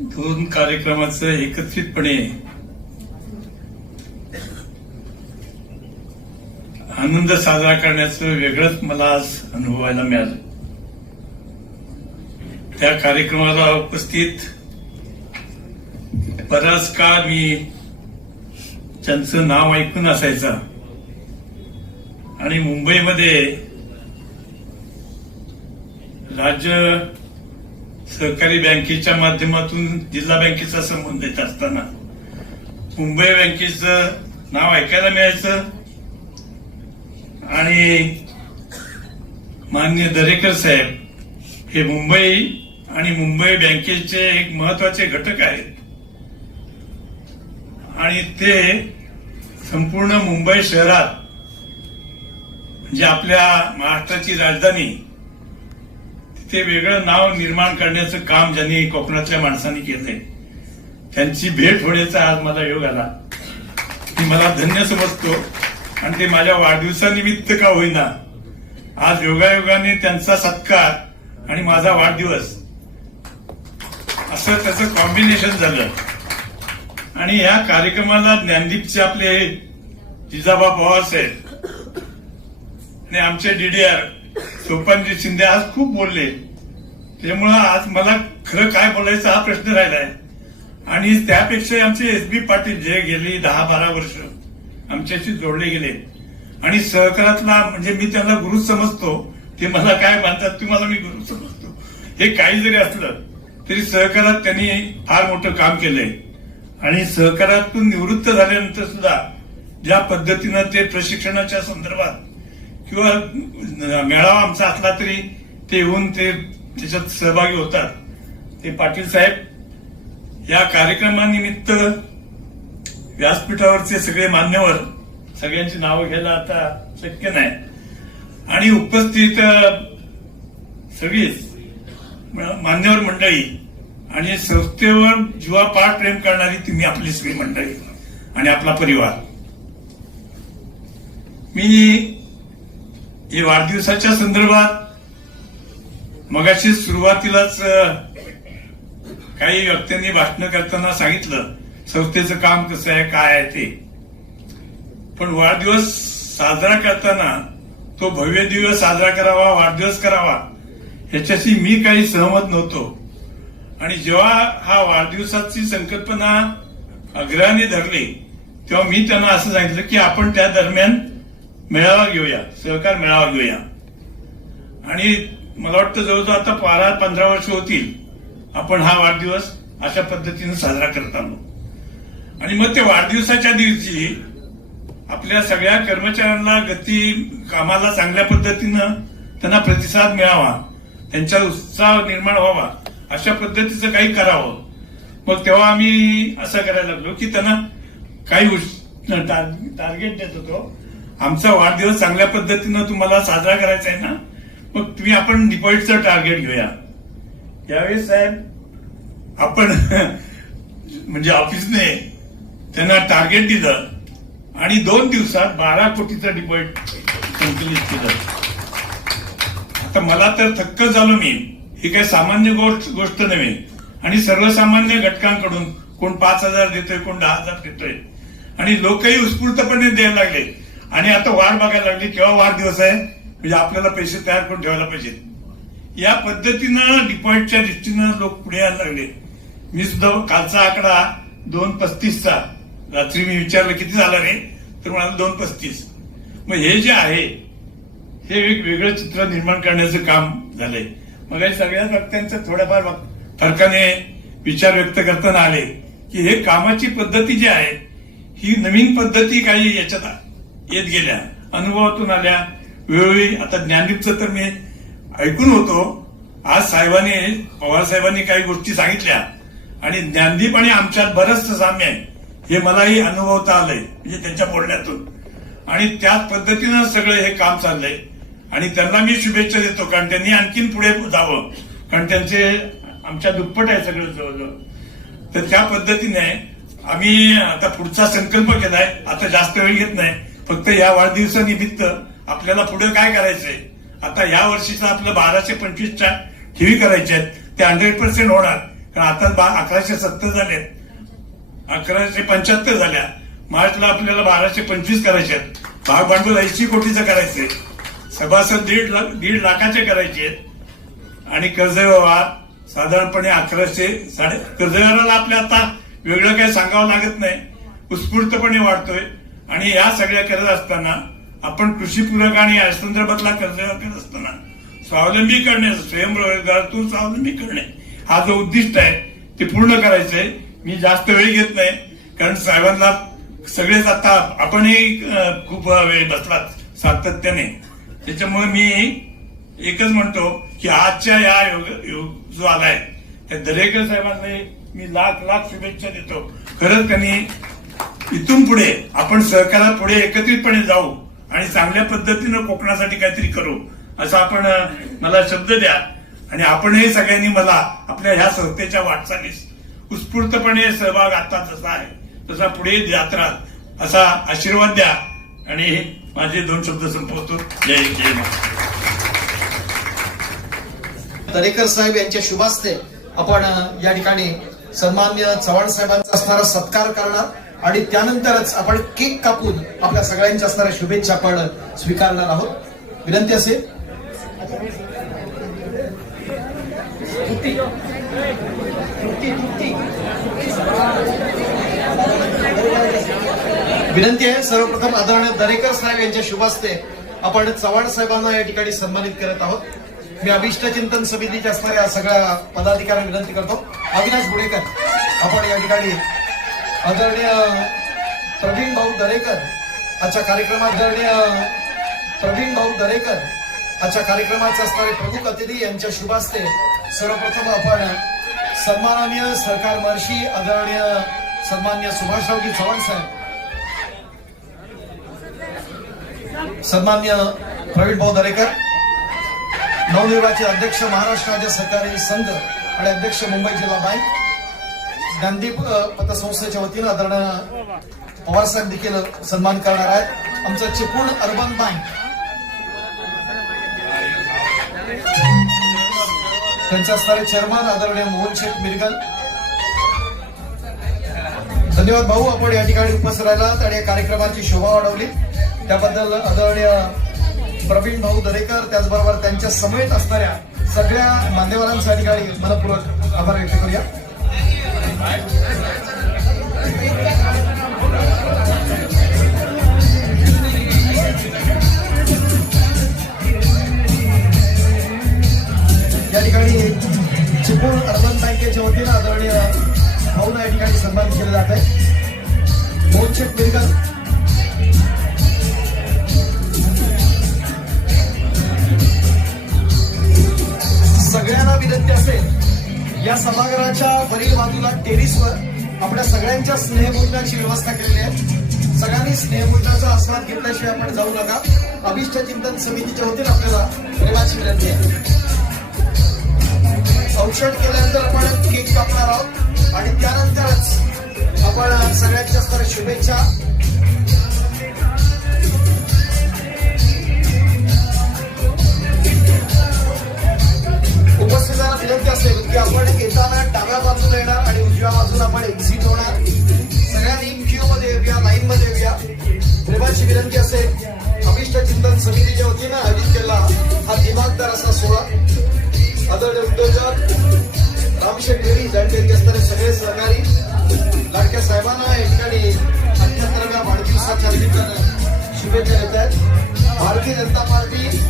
दोन कार्यक्रमाचं एकत्रितपणे आनंद साजरा करण्याचं वेगळंच मला आज अनुभवायला मिळालं. त्या कार्यक्रमाला उपस्थित बराच काळ मी त्यांचं नाव ऐकून असायचं आणि मुंबईमध्ये राज्य सहकारी बँकेच्या माध्यमातून जिल्हा बँकेचा संबंध येत असताना मुंबई बँकेचं नाव ऐकायला मिळायचं आणि मान्य दरेकर साहेब हे मुंबई आणि मुंबई बँकेचे एक महत्त्वाचे घटक आहेत. आणि ते संपूर्ण मुंबई शहरात म्हणजे आपल्या महाराष्ट्राची राजधानी ते वेगळं नाव निर्माण करण्याचं काम ज्यांनी कोकणातल्या माणसांनी केलंय. त्यांची भेट होण्याचा आज मला योग आला. मी मला धन्य समजतो आणि ते माझ्या वाढदिवसानिमित्त का होईना. आज योगायोगाने त्यांचा सत्कार आणि माझा वाढदिवस. असं त्याचं कॉम्बिनेशन झालं. आणि या कार्यक्रमाला ज्ञानदीपचे आपले जिजाबा पवार साहेब आणि आमचे डीडीआर सोपानजी शिंदे आज खूप बोलले. त्यामुळं आज मला खरं काय बोलायचं हा प्रश्न राहिलाय. आणि त्यापेक्षा आमचे एस बी पाटील जे गेली दहा बारा वर्ष आमच्याशी जोडले गेले. आणि सहकारातला म्हणजे मी त्यांना गुरु समजतो. ते मला काय मानतात तुम्हाला मी गुरु समजतो. हे काही जरी असलं तरी सहकारात त्यांनी फार मोठं काम केलंय. आणि सहकारातून निवृत्त झाल्यानंतर सुद्धा ज्या पद्धतीनं ते प्रशिक्षणाच्या संदर्भात किंवा मेळावा आमचा असला तरी ते येऊन ते त्याच्यात सहभागी होतात. ते पाटील साहेब या कार्यक्रमानिमित्त व्यासपीठावरचे सगळे मान्यवर सगळ्यांची नावं घ्यायला आता शक्य नाही. आणि उपस्थित सगळीच मान्यवर मंडळी आणि संस्थेवर जीवापाड प्रेम करणारी तुम्ही आपली सगळी मंडळी आणि आपला परिवार. मी हे वाढदिवसाच्या संदर्भात मगाशी सुरुवातीलाच काही व्यक्तींनी भाषण करताना सांगितलं संस्थेचं काम कसं आहे काय आहे ते. पण वाढदिवस साजरा करताना तो भव्य दिवस साजरा करावा वाढदिवस करावा ह्याच्याशी मी काही सहमत नव्हतो. आणि जेव्हा हा वाढदिवसाची संकल्पना अग्रहाने धरली तेव्हा मी त्यांना असं सांगितलं की आपण त्या दरम्यान मेळावा घेऊया. सहकार मेळावा घेऊया. आणि मला वाटतं जवळजवळ आता बारा पंधरा वर्ष होतील. आपण हा वाढदिवस अशा पद्धतीने साजरा करत आलो आणि मग ते वाढदिवसाच्या दिवशी आपल्या सगळ्या कर्मचाऱ्यांना गती कामाला चांगल्या पद्धतीनं त्यांना प्रतिसाद मिळावा. त्यांच्या उत्साह निर्माण व्हावा. अशा पद्धतीचं काही करावं. मग तेव्हा आम्ही असं करायला लागलो की त्यांना काही टार्गेट देत होतो. आमचा वाढदिवस चांगल्या पद्धतीनं तुम्हाला साजरा करायचा आहे ना मग तुम्ही आपण डिपॉझिटचं टार्गेट घेऊया. त्यावेळेस साहेब आपण म्हणजे ऑफिसने त्यांना टार्गेट दिलं आणि दोन दिवसात बारा कोटीचं डिपॉझिट संकलित केलं. आता मला तर थक्क झालो मी. ही काही सामान्य गोष्ट गोष्ट नव्हे. आणि सर्वसामान्य घटकांकडून कोण पाच हजार देतोय कोण दहा हजार देतोय. आणि लोकही उत्स्फूर्तपणे द्यायला लागले. आणि आता वार बघायला लागली केव्हा वाढदिवस आहे? म्हणजे आपल्याला पैसे तयार करून ठेवायला पाहिजेत. या पद्धतीनं डिपॉझिटच्या दृष्टीनं लोक पुढे यायला लागले. मी सुद्धा कालचा आकडा दोन पस्तीसचा रात्री मी विचारलं किती झाला रे? तर म्हणाल दोन पस्तीस. मग हे जे आहे हे एक वेगळं चित्र निर्माण करण्याचं काम झालंय. मग हे सगळ्या वक्त्यांचं थोड्याफार फरकाने विचार व्यक्त करताना आले की हे कामाची पद्धती जी आहे ही नवीन पद्धती काही याच्यात येत गेल्या. अनुभवातून आल्या. वेळोवेळी आता ज्ञानदीपचं तर मी ऐकून होतो. आज साहेबांनी पवार साहेबांनी काही गोष्टी सांगितल्या. आणि ज्ञानदीप आणि आमच्यात बरंचसं साम्य आहे. हे मलाही अनुभवता आलंय. म्हणजे त्यांच्या बोलण्यातून. आणि त्याच पद्धतीनं सगळं हे काम चाललंय आणि त्यांना मी शुभेच्छा देतो. कारण त्यांनी आणखीन पुढे जावं. कारण त्यांचे आमच्या दुप्पट आहे सगळं जवळजवळ. तर त्या पद्धतीने आम्ही आता पुढचा संकल्प केलाय. आता जास्त वेळ घेत नाही. फक्त या वाढदिवसानिमित्त आपल्याला पुढे काय करायचंय? आता या वर्षीचं आपलं बाराशे पंचवीसच्या ठेवी करायच्या आहेत. ते हंड्रेड पर्सेंट होणार. कारण आता बा- अकराशे सत्तर झालेत. अकराशे पंच्याहत्तर झाल्या. मार्चला आपल्याला बाराशे पंचवीस करायचे आहेत. भाग भांडवल ऐंशी कोटीचं करायचंय. सभासद दीड लाख दीड लाखाचे करायचे आहेत. आणि कर्ज व्यवहार साधारणपणे अकराशे साडे कर्ज व्यवहाराला आपल्या आता वेगळं काही सांगावं लागत नाही. उत्स्फूर्तपणे वाढतोय. आणि या सगळ्या करत असताना आपण कृषीपूरक आणि या संदर्भातला कर्ज करत असताना स्वावलंबी करणे स्वयंरोजगारातून स्वावलंबी करणे हा जो उद्दिष्ट आहे ते पूर्ण करायचंय मी जास्त वेळ घेत नाही कारण साहेबांना सगळेच आता आपणही खूप वेळ बसलात सातत्याने. त्याच्यामुळे मी एकच म्हणतो की आजच्या या योग योग जो आलाय त्या दरेकर साहेबांना मी लाख लाख शुभेच्छा देतो. खरंच त्यांनी इथून पुढे आपण सहकारात पुढे एकत्रितपणे जाऊ आणि चांगल्या पद्धतीनं कोकणासाठी काहीतरी करू असं आपण मला शब्द द्या. आणि आपणही सगळ्यांनी मला आपल्या ह्या संस्थेच्या वाटचालीस उत्स्फूर्तपणे सहभाग आता जसा आहे तसा पुढे यात्रा असा आशीर्वाद द्या. आणि माझे दोन शब्द संपवतो. जय जय दरेकर साहेब यांच्या शुभास्ते आपण या ठिकाणी सन्मान्य चव्हाण साहेबांचा असणारा सत्कार करणार. आणि त्यानंतरच आपण केक कापून आपल्या सगळ्यांच्या असणाऱ्या शुभेच्छा आपण स्वीकारणार आहोत. विनंती असेल विनंती आहे सर्वप्रथम आदरणीय दरेकर साहेब यांच्या शुभास्ते आपण चव्हाण साहेबांना या ठिकाणी सन्मानित करत आहोत. मी अभिष्ट चिंतन समितीच्या असणाऱ्या सगळ्या पदाधिकाऱ्यांना विनंती करतो. अविनाश गुडेकर आपण या ठिकाणी आदरणीय प्रवीण भाऊ दरेकर आजच्या कार्यक्रमात आदरणीय प्रवीण भाऊ दरेकर आजच्या कार्यक्रमाचे असणारे प्रमुख अतिथी यांच्या शुभास्ते सर्वप्रथम आपण सन्माननीय सरकार महर्षी आदरणीय सन्मान्य सुभाषरावजी चव्हाण साहेब सन्मान्य प्रवीण भाऊ दरेकर नवनिर्वाचित अध्यक्ष महाराष्ट्र राज्य सहकारी संघ आणि अध्यक्ष मुंबई जिल्हा बँक ज्ञानदीप पतसंस्थेच्या वतीनं आदरणीय पवार साहेब देखील सन्मान करणार आहेत. आमचं चिपळूण अर्बन बँक. त्यांचे असणारे चेअरमन आदरणीय मोहन शेख मिरगल. धन्यवाद भाऊ आपण या ठिकाणी उपस्थित राहिलात आणि या कार्यक्रमाची शोभा वाढवली. त्याबद्दल आदरणीय प्रवीण भाऊ दरेकर त्याचबरोबर त्यांच्या समेत असणाऱ्या सगळ्या मान्यवरांच्या ठिकाणी मनपूर्वक आभार व्यक्त करूया. या ठिकाणी चिपळूण अर्बन बँकेच्या वतीनं आदरणीय भाऊना या ठिकाणी सन्मान केला जात आहे. मोहनशेठ मिरगल. सगळ्यांना विनंती असेल या सभागृहाच्या वरील बाजूला टेरिसवर आपल्या सगळ्यांच्या स्नेहभोजनाची व्यवस्था केलेली आहे. सगळ्यांनी स्नेहभोजनाचा आस्वाद घेतल्याशिवाय आपण जाऊ नका. अभिष्ट चिंतन समितीच्या होतील आपल्याला. प्रेमाची विनंती आहे. औषध केल्यानंतर आपण केक कापणार आहोत. आणि त्यानंतरच आपण सगळ्यांच्या असणाऱ्या शुभेच्छा. असेल की आपण येताना डाव्या बाजूला येणार आणि उजव्या बाजूला आपण एक्झिट होणार. सगळ्यांनी क्यू मध्ये येऊया लाईन मध्ये येऊया. प्रेमाची विनंती असेल अभिष्ट चिंतन समिती जी होती ना आयोजित केला हा दिमागदार असा सोहळा. आदरणीय उद्योजक रामशेठ देवी जानदेवी असणारे सगळे सहकारी लाडक्या साहेबांना या ठिकाणी अठ्याहत्तराव्या वाढदिवसाच्या निमित्तानं शुभेच्छा देत आहेत. भारतीय जनता पार्टी